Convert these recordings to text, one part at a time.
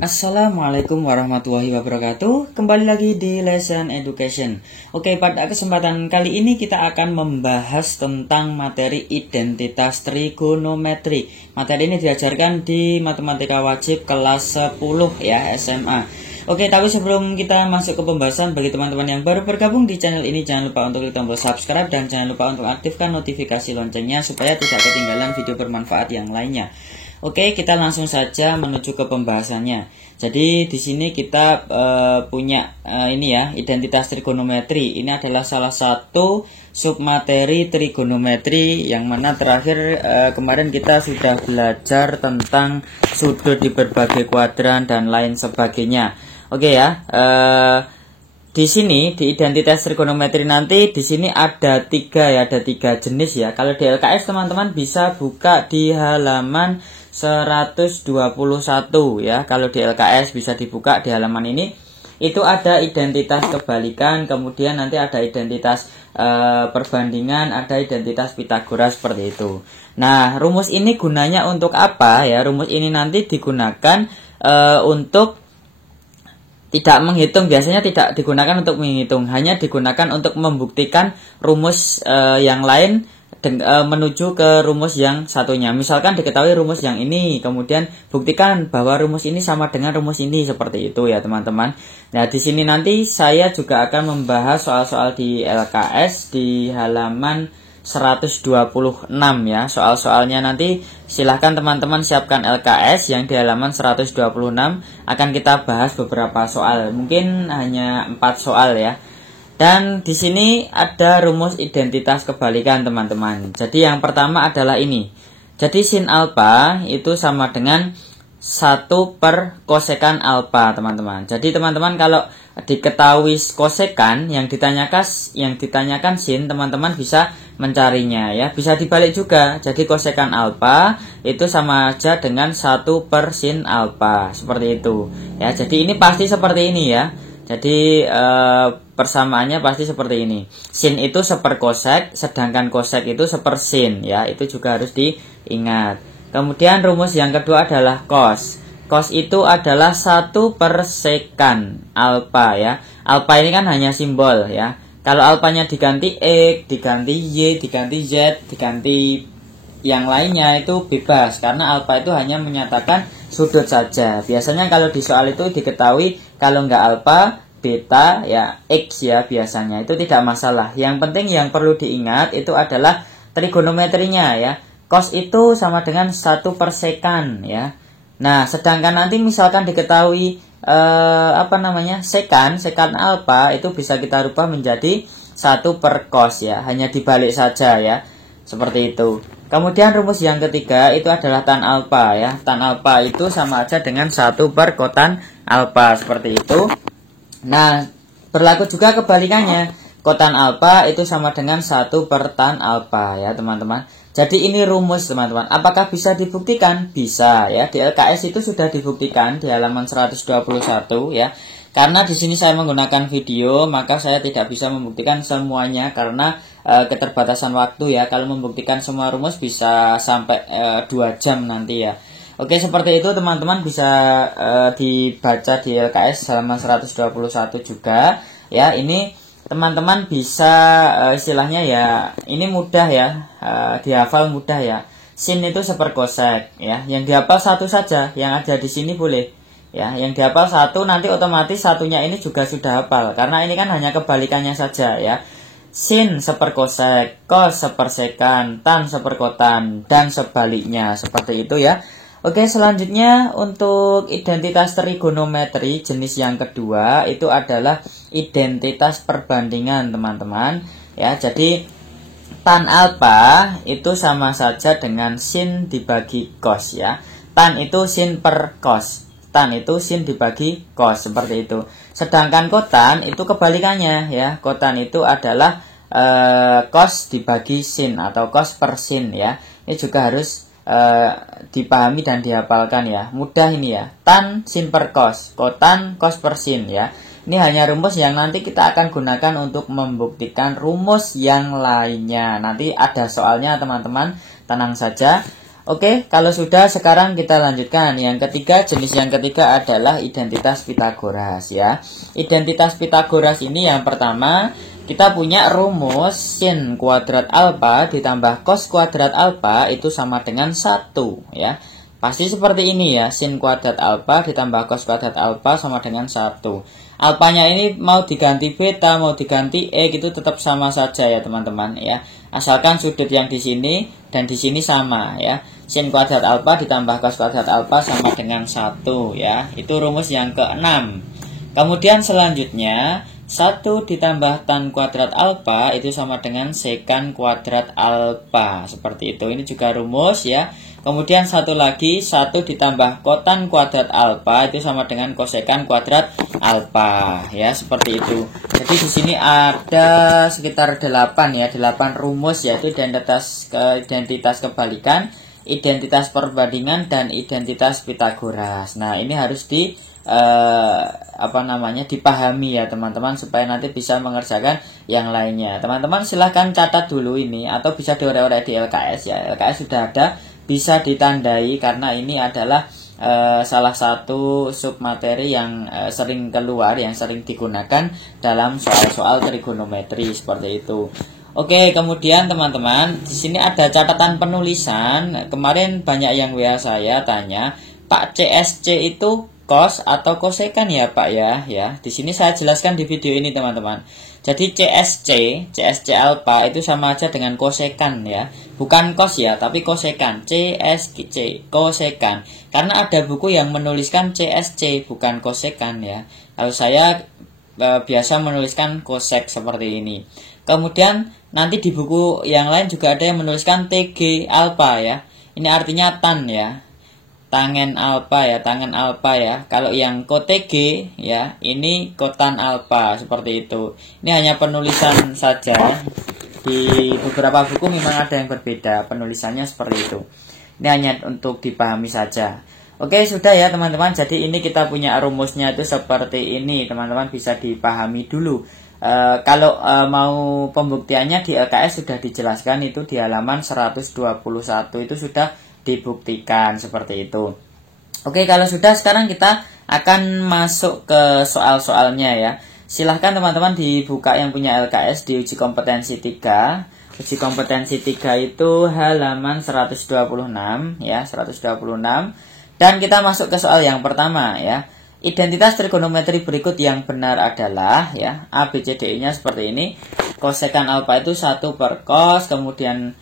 Assalamualaikum warahmatullahi wabarakatuh. Kembali lagi di Lesson Education. Oke, pada kesempatan kali ini kita akan membahas tentang materi identitas trigonometri. Materi ini diajarkan di Matematika Wajib kelas 10 ya, SMA. Oke, tapi sebelum kita masuk ke pembahasan, bagi teman-teman yang baru bergabung di channel ini, jangan lupa untuk klik tombol subscribe dan jangan lupa untuk aktifkan notifikasi loncengnya supaya tidak ketinggalan video bermanfaat yang lainnya. Oke, kita langsung saja menuju ke pembahasannya. Jadi di sini kita punya ini ya, identitas trigonometri. Ini adalah salah satu submateri trigonometri yang mana terakhir kemarin kita sudah belajar tentang sudut di berbagai kuadran dan lain sebagainya. Oke ya. Di sini di identitas trigonometri nanti di sini ada tiga jenis ya. Kalau di LKS teman-teman bisa buka di halaman 121 ya. Kalau di LKS bisa dibuka di halaman ini. Itu ada identitas kebalikan, kemudian nanti ada identitas perbandingan, ada identitas Pitagoras seperti itu. Nah, rumus ini gunanya untuk apa ya? Rumus ini nanti digunakan untuk tidak menghitung, biasanya tidak digunakan untuk menghitung, hanya digunakan untuk membuktikan rumus yang lain menuju ke rumus yang satunya. Misalkan diketahui rumus yang ini, kemudian buktikan bahwa rumus ini sama dengan rumus ini, seperti itu ya teman-teman. Nah, di sini nanti saya juga akan membahas soal-soal di LKS di halaman 126 ya. Soal-soalnya nanti silahkan teman-teman siapkan LKS yang di halaman 126, akan kita bahas beberapa soal, mungkin hanya 4 soal ya. Dan di sini ada rumus identitas kebalikan teman-teman. Jadi yang pertama adalah ini. Jadi sin alfa itu sama dengan 1 per kosekan alfa teman-teman. Jadi teman-teman kalau diketahui kosekan yang ditanyakan sin, teman-teman bisa mencarinya ya. Bisa dibalik juga. Jadi kosekan alfa itu sama aja dengan 1 per sin alfa. Seperti itu. Ya, jadi ini pasti seperti ini ya. Jadi persamaannya pasti seperti ini. Sin itu seper kosek, sedangkan kosek itu seper sin ya. Itu juga harus diingat. Kemudian rumus yang kedua adalah cos. Cos itu adalah 1 per sekan alfa ya. Alfa ini kan hanya simbol ya. Kalau alfanya diganti X, diganti Y, diganti Z, diganti yang lainnya itu bebas, karena alfa itu hanya menyatakan sudut saja. Biasanya kalau di soal itu diketahui kalau nggak alfa, beta ya X ya, biasanya itu tidak masalah. Yang penting yang perlu diingat itu adalah trigonometrinya ya. Cos itu sama dengan 1 per sekan ya. Nah, sedangkan nanti misalkan diketahui sekan alfa itu bisa kita rubah menjadi 1 per cos ya, hanya dibalik saja ya. Seperti itu. Kemudian rumus yang ketiga itu adalah tan alfa ya. Tan alfa itu sama aja dengan 1 per kotan alfa, seperti itu. Nah, berlaku juga kebalikannya. Kotan alfa itu sama dengan 1 per tan alfa ya, teman-teman. Jadi ini rumus, teman-teman. Apakah bisa dibuktikan? Bisa ya. Di LKS itu sudah dibuktikan di halaman 121 ya. Karena di sini saya menggunakan video, maka saya tidak bisa membuktikan semuanya karena keterbatasan waktu ya. Kalau membuktikan semua rumus bisa sampai 2 jam nanti ya. Oke, seperti itu teman-teman, bisa dibaca di LKS halaman 121 juga ya. Ini teman-teman bisa istilahnya ya, ini mudah ya, dihafal mudah ya. Sin itu seper kosek ya. Yang dihafal 1 saja, yang ada di sini boleh. Ya, yang dihafal 1 nanti otomatis satunya ini juga sudah hafal, karena ini kan hanya kebalikannya saja ya. Sin seper kosek, cos seper sekan, tan seper kotan, dan sebaliknya, seperti itu ya. Oke, selanjutnya untuk identitas trigonometri jenis yang kedua itu adalah identitas perbandingan teman-teman ya. Jadi tan alfa itu sama saja dengan sin dibagi cos ya. Tan itu sin per cos, tan itu sin dibagi cos, seperti itu. Sedangkan kotan itu kebalikannya ya. Kotan itu adalah cos dibagi sin atau cos per sin ya. Ini juga harus dipahami dan dihafalkan ya. Mudah ini ya. Tan sin per cos, kotan cos per sin ya. Ini hanya rumus yang nanti kita akan gunakan untuk membuktikan rumus yang lainnya. Nanti ada soalnya teman-teman, tenang saja. Oke, kalau sudah sekarang kita lanjutkan. Yang ketiga, jenis yang ketiga adalah identitas Pitagoras ya. Identitas Pitagoras ini yang pertama, kita punya rumus sin kuadrat alfa ditambah cos kuadrat alfa itu sama dengan 1 ya. Pasti seperti ini ya, sin kuadrat alfa ditambah cos kuadrat alfa sama dengan 1. Alfanya ini mau diganti beta, mau diganti gitu tetap sama saja ya teman-teman ya. Asalkan sudut yang di sini dan di sini sama ya. Sin kuadrat alfa ditambah cos kuadrat alfa sama dengan 1 ya. Itu rumus yang ke-6. Kemudian selanjutnya 1 ditambah tan kuadrat alfa itu sama dengan sekan kuadrat alfa. Seperti itu. Ini juga rumus ya. Kemudian satu lagi 1 ditambah kotan kuadrat alfa itu sama dengan kosekan kuadrat alfa ya, seperti itu. Jadi di sini ada sekitar 8 ya, 8 rumus, yaitu identitas kebalikan, identitas perbandingan, dan identitas Pitagoras. Nah, ini harus dipahami ya teman-teman, supaya nanti bisa mengerjakan yang lainnya. Teman-teman silahkan catat dulu ini, atau bisa diorek-orek di LKS ya. LKS sudah ada, bisa ditandai karena ini adalah salah satu submateri yang sering keluar, yang sering digunakan dalam soal-soal trigonometri seperti itu. Oke, kemudian teman-teman, di sini ada catatan penulisan. Kemarin banyak yang WA saya tanya, Pak, CSC itu cos atau kosekan ya Pak ya? Ya, di sini saya jelaskan di video ini teman-teman. Jadi CSC alfa itu sama aja dengan kosekan ya. Bukan cos ya, tapi kosekan. CSC, kosekan. Karena ada buku yang menuliskan CSC, bukan kosekan ya. Kalau saya biasa menuliskan kosek seperti ini. Kemudian nanti di buku yang lain juga ada yang menuliskan TG alfa ya. Ini artinya tan ya. Tangen alfa ya, tangen alfa ya. Kalau yang kotg ya, ini kotan alfa, seperti itu. Ini hanya penulisan saja. Di beberapa buku memang ada yang berbeda penulisannya seperti itu. Ini hanya untuk dipahami saja. Oke, sudah ya teman-teman. Jadi ini kita punya rumusnya itu seperti ini. Teman-teman bisa dipahami dulu. Kalau mau pembuktiannya di LKS sudah dijelaskan, itu di halaman 121 itu sudah dibuktikan seperti itu. Oke, kalau sudah, sekarang kita akan masuk ke soal-soalnya ya. Silahkan teman-teman dibuka yang punya LKS di uji kompetensi 3. Uji kompetensi 3 itu halaman 126 ya, 126. Dan kita masuk ke soal yang pertama ya. Identitas trigonometri berikut yang benar adalah ya, A, B, C, D, E-nya seperti ini. Kosekan alfa itu 1 per cos, kemudian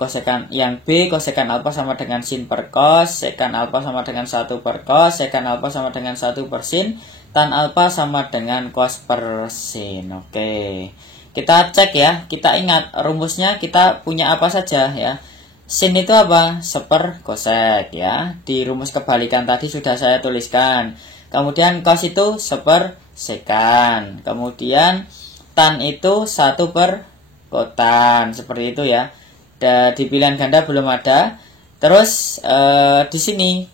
kosekan yang B, kosekan alfa sama dengan sin per cos, sekan alfa sama dengan 1 per cos, sekan alfa sama dengan 1 per sin, tan alfa sama dengan cos per sin. Oke, kita cek ya, kita ingat rumusnya kita punya apa saja ya. Sin itu apa? Seper kosek ya. Di rumus kebalikan tadi sudah saya tuliskan. Kemudian cos itu seper sekan. Kemudian tan itu 1 per kotan. Seperti itu ya. Di pilihan ganda belum ada. Terus di sini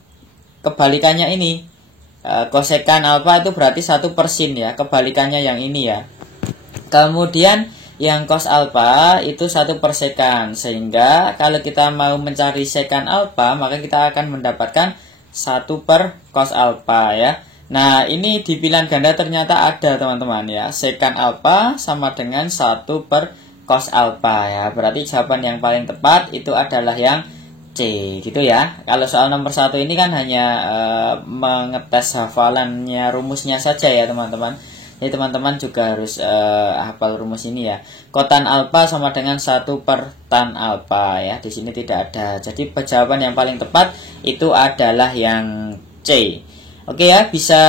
kebalikannya ini, kosekan alfa itu berarti 1 per sin ya. Kebalikannya yang ini ya. Kemudian yang cos alfa itu 1 per sekan. Sehingga kalau kita mau mencari sekan alfa, maka kita akan mendapatkan 1 per cos alfa ya. Nah, ini di pilihan ganda ternyata ada teman-teman ya. Sekan alfa sama dengan 1 per cos alfa ya. Berarti jawaban yang paling tepat itu adalah yang C gitu ya. Kalau soal nomor 1 ini kan hanya mengetes hafalannya rumusnya saja ya teman-teman. Jadi teman-teman juga harus hafal rumus ini ya. Kotan alfa sama dengan 1 per tan alfa ya. Di sini tidak ada. Jadi jawaban yang paling tepat itu adalah yang C. Oke ya, bisa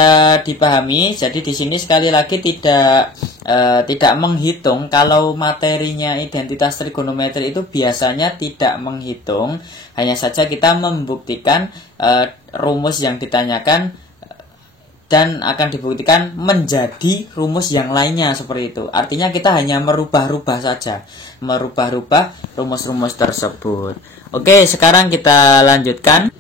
dipahami. Jadi di sini sekali lagi tidak menghitung. Kalau materinya identitas trigonometri itu biasanya tidak menghitung. Hanya saja kita membuktikan rumus yang ditanyakan dan akan dibuktikan menjadi rumus yang lainnya seperti itu. Artinya kita hanya merubah-rubah saja, merubah-rubah rumus-rumus tersebut. Oke, sekarang kita lanjutkan.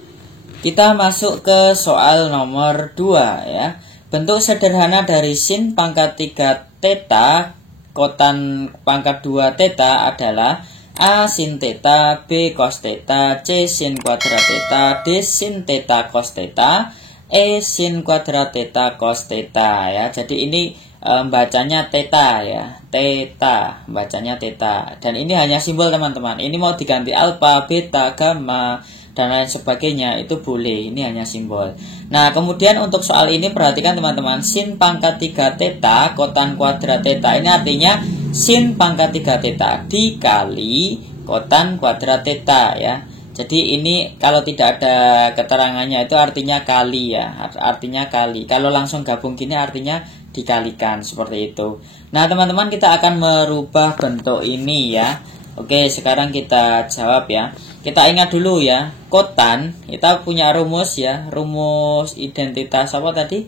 Kita masuk ke soal nomor 2 ya. Bentuk sederhana dari sin pangkat 3 theta kotan pangkat 2 theta adalah A sin theta, B cos theta, C sin kuadrat theta, D sin theta cos theta, E sin kuadrat theta cos theta ya. Jadi ini bacanya theta ya, theta, bacanya theta. Dan ini hanya simbol teman-teman. Ini mau diganti alfa, beta, gamma dan lain sebagainya itu boleh. Ini hanya simbol. Nah, kemudian untuk soal ini perhatikan teman-teman, sin pangkat 3 theta kotan kuadrat theta. Ini artinya sin pangkat 3 theta dikali kotan kuadrat theta ya. Jadi ini kalau tidak ada keterangannya itu artinya kali ya, artinya kali. Kalau langsung gabung gini artinya dikalikan seperti itu. Nah, teman-teman kita akan merubah bentuk ini ya. Oke, sekarang kita jawab ya. Kita ingat dulu ya, kotan kita punya rumus ya, rumus identitas apa tadi?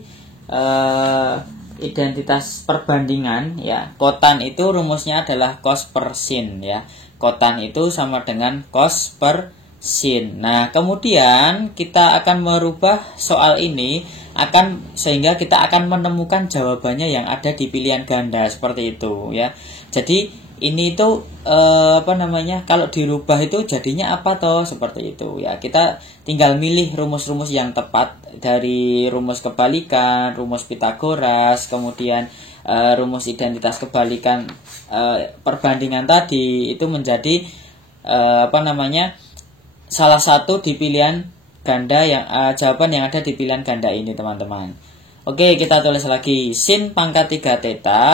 Identitas perbandingan ya. Kotan itu rumusnya adalah cos per sin ya. Kotan itu sama dengan cos per sin. Nah, kemudian kita akan merubah soal ini sehingga kita akan menemukan jawabannya yang ada di pilihan ganda seperti itu ya. Jadi ini itu kalau dirubah itu jadinya apa toh seperti itu ya. Kita tinggal milih rumus-rumus yang tepat dari rumus kebalikan, rumus Pitagoras, kemudian rumus identitas kebalikan perbandingan tadi itu menjadi salah satu di pilihan ganda yang jawaban yang ada di pilihan ganda ini teman-teman. Oke, kita tulis lagi sin pangkat 3 theta,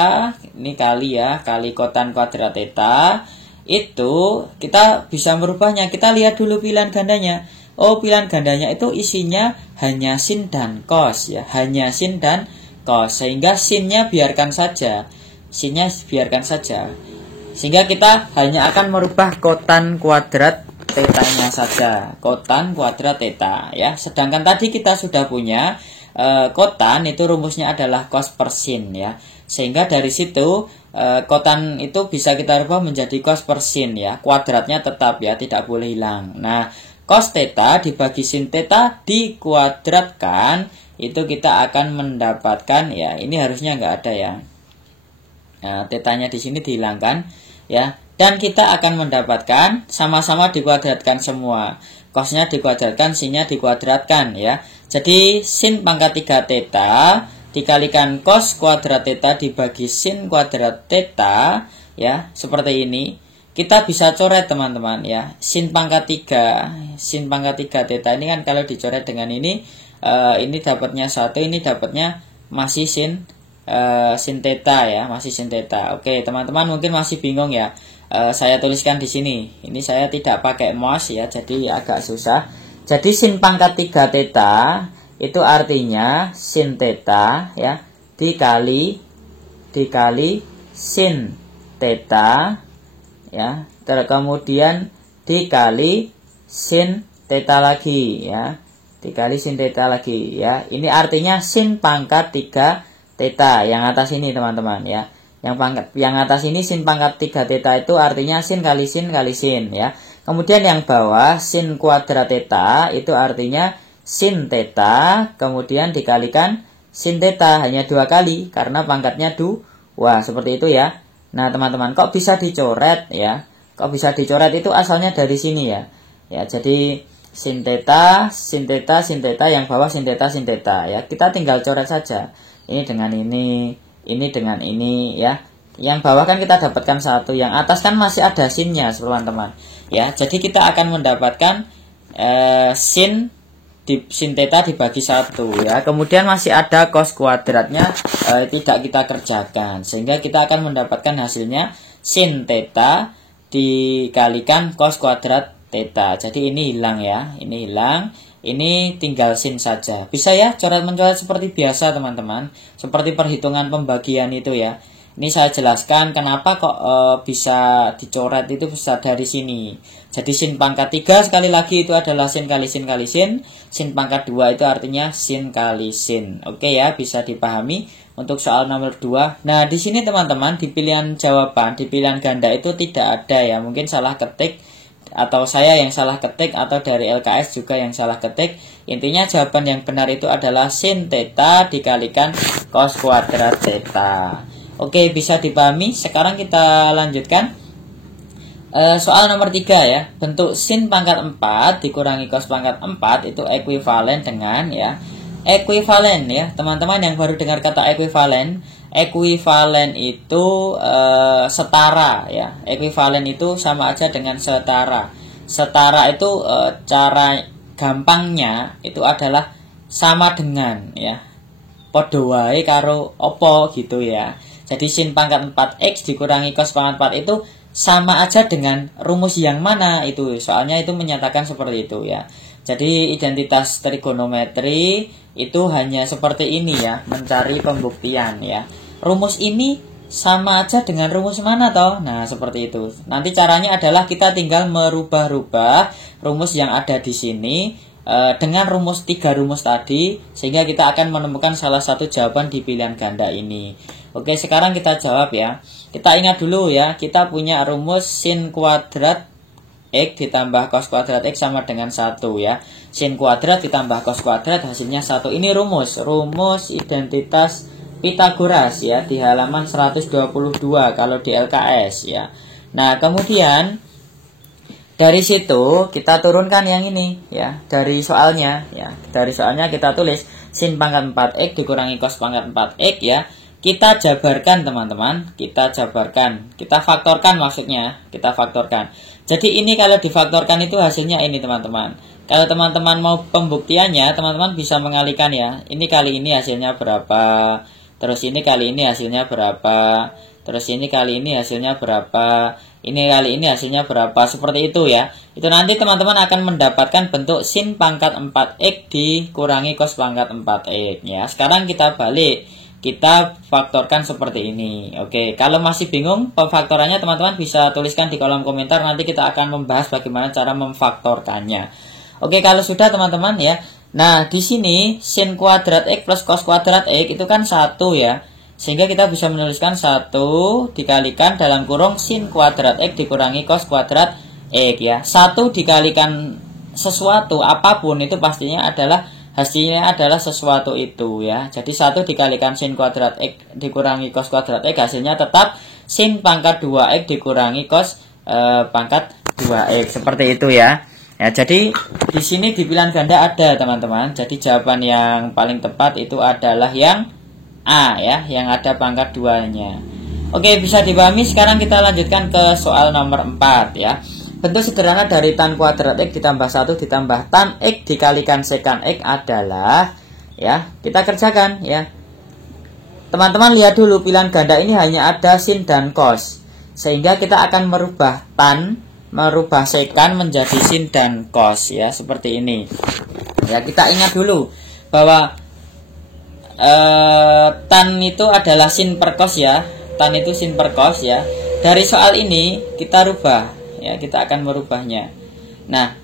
ini kali ya, kali kotan kuadrat theta. Itu kita bisa merubahnya. Kita lihat dulu pilihan gandanya. Oh, pilihan gandanya itu isinya hanya sin dan cos ya, hanya sin dan cos. Sehingga sinnya biarkan saja. Sinnya biarkan saja. Sehingga kita hanya akan merubah kotan kuadrat theta-nya saja, kotan kuadrat theta ya. Sedangkan tadi kita sudah punya kotan itu rumusnya adalah cos per sin ya. Sehingga dari situ kotan itu bisa kita rubah menjadi cos per sin ya. Kuadratnya tetap ya, tidak boleh hilang. Nah, cos theta dibagi sin theta dikuadratkan itu kita akan mendapatkan ya, ini harusnya nggak ada ya. Nah, tetanya di sini dihilangkan ya. Dan kita akan mendapatkan sama-sama dikuadratkan semua. Cosnya dikuadratkan, sinnya dikuadratkan ya. Jadi sin pangkat 3 theta dikalikan cos kuadrat theta dibagi sin kuadrat theta ya, seperti ini. Kita bisa coret teman-teman ya. Sin pangkat 3 theta ini kan kalau dicoret dengan ini dapatnya 1, ini dapatnya masih sin theta ya, masih sin theta. Oke, teman-teman mungkin masih bingung ya. Saya tuliskan di sini. Ini saya tidak pakai mouse ya, jadi agak susah. Jadi sin pangkat 3 theta itu artinya sin theta ya dikali sin theta ya, kemudian dikali sin theta lagi ya, dikali sin theta lagi ya. Ini artinya sin pangkat 3 theta yang atas ini teman-teman ya. Yang atas ini sin pangkat 3 theta itu artinya sin kali sin kali sin ya. Kemudian yang bawah sin kuadrat theta itu artinya sin theta kemudian dikalikan sin theta, hanya 2 kali karena pangkatnya 2 seperti itu ya. Nah teman-teman, kok bisa dicoret ya? Kok bisa dicoret itu asalnya dari sini ya. Ya, jadi sin theta, sin theta, sin theta, yang bawah sin theta ya. Kita tinggal coret saja. Ini dengan ini dengan ini ya. Yang bawah kan kita dapatkan 1, yang atas kan masih ada sinnya teman-teman ya. Jadi kita akan mendapatkan sin theta dibagi 1 ya. Kemudian masih ada cos kuadratnya tidak kita kerjakan, sehingga kita akan mendapatkan hasilnya sin theta dikalikan cos kuadrat theta. Jadi ini hilang ya, ini hilang. Ini tinggal sin saja. Bisa ya coret-mencoret seperti biasa teman-teman. Seperti perhitungan pembagian itu ya. Ini saya jelaskan kenapa kok bisa dicoret itu bisa dari sini. Jadi sin pangkat 3 sekali lagi itu adalah sin kali sin kali sin. Sin pangkat 2 itu artinya sin kali sin. Oke ya, bisa dipahami untuk soal nomor 2. Nah di sini teman-teman di pilihan jawaban, di pilihan ganda itu tidak ada ya. Mungkin salah ketik, atau saya yang salah ketik, atau dari LKS juga yang salah ketik. Intinya jawaban yang benar itu adalah sin theta dikalikan cos kuadrat theta. Oke, bisa dipahami. Sekarang kita lanjutkan. Soal nomor 3 ya. Bentuk sin pangkat 4 dikurangi cos pangkat 4 itu ekuivalen dengan ya. Ekuivalen ya. Teman-teman yang baru dengar kata ekuivalen, ekuivalen itu setara ya. Ekuivalen itu sama aja dengan setara. Setara itu cara gampangnya itu adalah sama dengan ya. Padha wae karo opo gitu ya. Jadi sin pangkat 4x dikurangi cos pangkat 4 itu sama aja dengan rumus yang mana itu. Soalnya itu menyatakan seperti itu ya. Jadi identitas trigonometri itu hanya seperti ini ya, mencari pembuktian ya. Rumus ini sama aja dengan rumus mana toh? Nah, seperti itu. Nanti caranya adalah kita tinggal merubah-rubah rumus yang ada di sini dengan rumus 3 rumus tadi, sehingga kita akan menemukan salah satu jawaban di pilihan ganda ini. Oke, sekarang kita jawab ya. Kita ingat dulu ya, kita punya rumus sin kuadrat x ditambah cos kuadrat x sama dengan 1 ya. Sin kuadrat ditambah cos kuadrat hasilnya 1. Ini rumus identitas Pitagoras ya, di halaman 122 kalau di LKS ya. Nah, kemudian dari situ kita turunkan yang ini ya, dari soalnya ya. Dari soalnya kita tulis sin pangkat 4x dikurangi cos pangkat 4x ya. Kita jabarkan teman-teman, kita jabarkan, kita faktorkan maksudnya, kita faktorkan. Jadi ini kalau difaktorkan itu hasilnya ini teman-teman. Kalau teman-teman mau pembuktiannya, teman-teman bisa mengalihkan ya. Ini kali ini hasilnya berapa, terus ini kali ini hasilnya berapa, terus ini kali ini hasilnya berapa, ini kali ini hasilnya berapa, seperti itu ya. Itu nanti teman-teman akan mendapatkan bentuk sin pangkat 4x dikurangi cos pangkat 4x ya. Sekarang kita balik, kita faktorkan seperti ini. Oke, kalau masih bingung pemfaktorannya, teman-teman bisa tuliskan di kolom komentar. Nanti kita akan membahas bagaimana cara memfaktorkannya. Oke, kalau sudah teman-teman ya. Nah, di sini sin kuadrat x plus cos kuadrat x itu kan 1 ya. Sehingga kita bisa menuliskan 1 dikalikan dalam kurung sin kuadrat x dikurangi cos kuadrat x ya. 1 dikalikan sesuatu apapun itu pastinya adalah hasilnya adalah sesuatu itu ya. Jadi 1 dikalikan sin kuadrat x dikurangi cos kuadrat x hasilnya tetap sin pangkat 2x dikurangi cos pangkat 2x, seperti itu ya. Ya, jadi di sini di pilihan ganda ada teman-teman. Jadi jawaban yang paling tepat itu adalah yang A ya, yang ada pangkat 2-nya. Oke, bisa dipahami. Sekarang kita lanjutkan ke soal nomor 4 ya. Bentuk sederhana dari tan kuadrat x ditambah 1 ditambah tan x dikalikan sekan x adalah ya, kita kerjakan ya. Teman-teman lihat dulu pilihan ganda ini hanya ada sin dan cos. Sehingga kita akan merubah tan, merubah sekan menjadi sin dan cos ya, seperti ini. Ya, kita ingat dulu bahwa tan itu adalah sin per cos ya. Tan itu sin per cos ya. Dari soal ini kita rubah ya, kita akan merubahnya. Nah,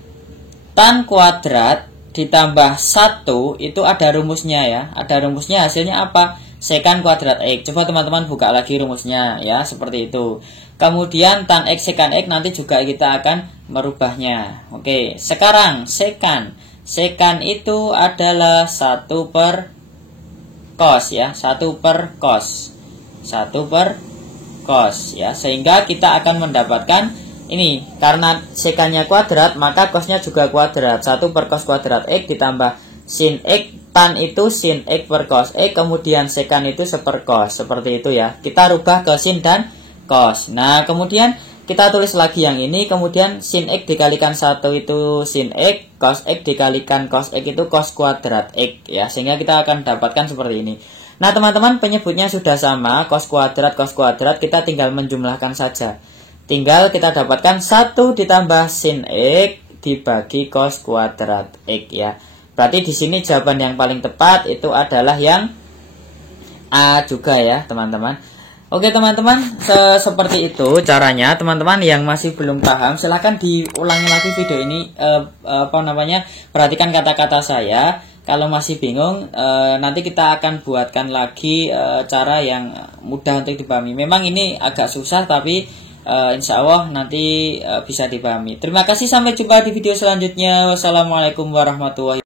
tan kuadrat ditambah 1 itu ada rumusnya ya. Ada rumusnya, hasilnya apa? Sekan kuadrat x. Coba teman-teman buka lagi rumusnya ya, seperti itu. Kemudian tan x sekan x nanti juga kita akan merubahnya. Oke, sekarang sekan. Sekan itu adalah 1 per cos ya, 1 per cos. 1 per cos ya. Sehingga kita akan mendapatkan ini, karena sekannya kuadrat, maka cosnya juga kuadrat. 1 per cos kuadrat x ditambah sin x, tan itu sin x per cos x, kemudian sekan itu seper cos. Seperti itu ya. Kita rubah ke sin dan cos. Nah, kemudian kita tulis lagi yang ini, kemudian sin x dikalikan 1 itu sin x, cos x dikalikan cos x itu cos kuadrat x ya. Sehingga kita akan dapatkan seperti ini. Nah, teman-teman, penyebutnya sudah sama, cos kuadrat, kita tinggal menjumlahkan saja. Tinggal kita dapatkan 1 ditambah sin x dibagi cos kuadrat x ya. Berarti di sini jawaban yang paling tepat itu adalah yang A juga ya, teman-teman. Oke, teman-teman, seperti itu caranya. Teman-teman yang masih belum paham, silahkan diulangi lagi video ini. Perhatikan kata-kata saya. Kalau masih bingung, nanti kita akan buatkan lagi cara yang mudah untuk dipahami. Memang ini agak susah, tapi insya Allah nanti bisa dipahami. Terima kasih, sampai jumpa di video selanjutnya. Wassalamualaikum warahmatullahi wabarakatuh.